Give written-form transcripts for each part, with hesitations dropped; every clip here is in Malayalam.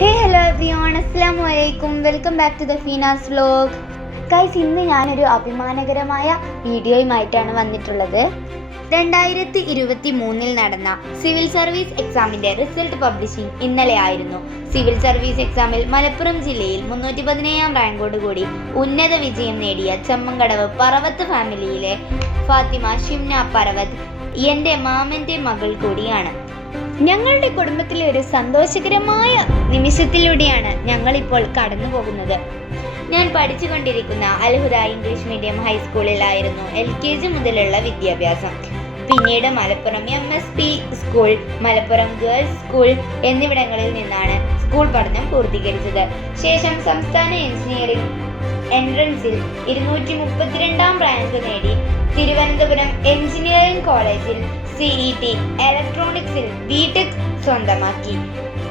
ഹലോ എവ്രിവൺ, അസ്സലാമു അലൈക്കും. Welcome back to the Feena's vlog. Guys, ഇന്ന് ഞാനൊരു അഭിമാനകരമായ വീഡിയോയുമായിട്ടാണ് വന്നിട്ടുള്ളത്. 2023 നടന്ന സിവിൽ സർവീസ് എക്സാമിൻ്റെ റിസൾട്ട് പബ്ലിഷിംഗ് ഇന്നലെ ആയിരുന്നു. സിവിൽ സർവീസ് എക്സാമിൽ മലപ്പുറം ജില്ലയിൽ 317 റാങ്കോടുകൂടി ഉന്നത വിജയം നേടിയ ചമ്മങ്കടവ് പറവത്ത് ഫാമിലിയിലെ ഫാത്തിമ ഷിംന പറവത്ത് എൻ്റെ മാമൻ്റെ മകൾ കൂടിയാണ്. ഞങ്ങളുടെ കുടുംബത്തിലെ ഒരു സന്തോഷകരമായ നിമിഷത്തിലൂടെയാണ് ഞങ്ങളിപ്പോൾ കടന്നു പോകുന്നത്. ഞാൻ പഠിച്ചുകൊണ്ടിരിക്കുന്ന അൽഹുദ ഇംഗ്ലീഷ് മീഡിയം ഹൈസ്കൂളിലായിരുന്നു LKG മുതലുള്ള വിദ്യാഭ്യാസം. പിന്നീട് Malappuram MSP school, Malappuram girls school എന്നിവിടങ്ങളിൽ നിന്നാണ് സ്കൂൾ പഠനം പൂർത്തീകരിച്ചത്. ശേഷം സംസ്ഥാന എഞ്ചിനീയറിംഗ് എൻട്രൻസിൽ 232 റാങ്ക് നേടി തിരുവനന്തപുരം എഞ്ചിനീയറിംഗ് കോളേജിൽ CET ഇലക്ട്രോണിക്സിൽ BTech സ്വന്തമാക്കി.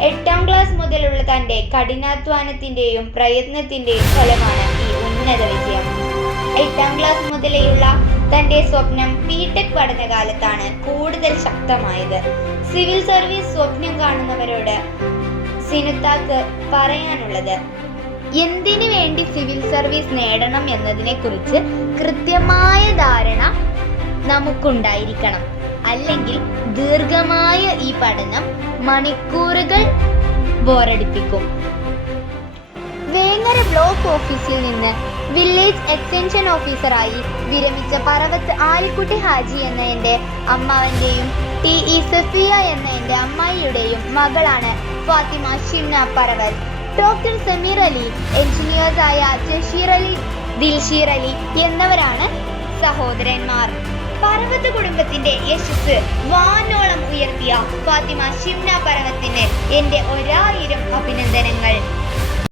8ാം ക്ലാസ് മുതലുള്ള തൻ്റെ കഠിനാധ്വാനത്തിൻ്റെയും പ്രയത്നത്തിൻ്റെയും ഫലമാണ് ഈ ഉന്നത വിജയം. 8ാം ക്ലാസ് മുതലെയുള്ള തൻ്റെ സ്വപ്നം BTech പഠനകാലത്താണ് കൂടുതൽ ശക്തമായത്. സിവിൽ സർവീസ് സ്വപ്നം കാണുന്നവരോട് സിനുത്താക്ക് പറയാനുള്ളത്, എന്തിനു വേണ്ടി സിവിൽ സർവീസ് നേടണം എന്നതിനെക്കുറിച്ച് കൃത്യമായ ധാരണ നമുക്കുണ്ടായിരിക്കണം. അല്ലെങ്കിൽ ദീർഘമായ ഈ പഠനം മണിക്കൂറുകൾ ബോറടിപ്പിക്കും. വേങ്ങര ബ്ലോക്ക് ഓഫീസിൽ നിന്ന് വില്ലേജ് എക്സ്റ്റൻഷൻ ഓഫീസറായി വിരമിച്ച പറവത്ത് ആലിക്കുട്ടി ഹാജി എന്ന എൻ്റെ അമ്മാവൻ്റെയും TE സഫിയ എന്ന എൻ്റെ അമ്മായിയുടെയും മകളാണ് ഫാത്തിമ ഷിംന പറവത്ത്. ഡോക്ടർ സമീർ അലി, എഞ്ചിനീയേഴ്സായ ജഷീർ അലി, ദിൽഷീർ അലി എന്നിവരാണ് സഹോദരന്മാർ. പറവത്ത് കുടുംബത്തിന്റെ യശസ് വാനോളം ഉയർത്തിയ ഫാത്തിമ ഷിംന പറവത്തിന് എൻ്റെ 1000